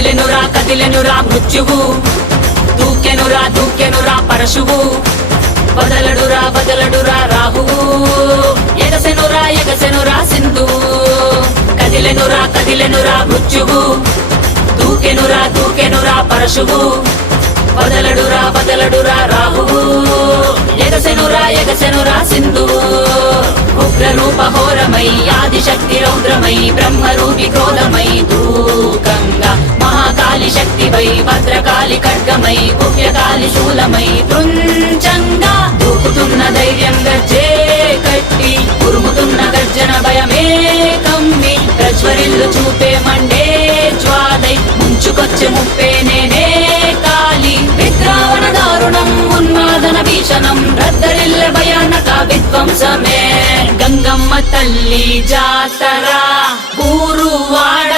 కదిలెనురా మృత్యువు, దూకెనురా పరశువు, వదలడురా రాహువు, ఎగసెనురా సింధువు. కదిలెనురా మృత్యువు, దూకెనురా పరశువు, వదలడురా రాహువు, ఎగసెనురా సింధువు. ఉగ్రరూప ఘోరమై ఆదిశక్తి రౌద్రమై బ్రహ్మరూపి క్రోధమై దూకంగా మహాకాళి శక్తివై భద్రకాళి ఖడ్గమై గుహ్యకాళి శూలమై కృంచంగా దూకుతున్న ధైర్యం గర్జే కట్టి ఉరుముతున్న గర్జన భయమే కమ్మి ప్రజ్వరిల్లు చూపే మండే జ్వాలై ముంచుకొచ్చే ముప్పే నేనే కాళి. విద్రావణ దారుణం ఉన్మాదన భీషణం రద్దరిల్ల భయానక విధ్వంసమే. గంగమ్మ తల్లి జాతర ఊరువాడ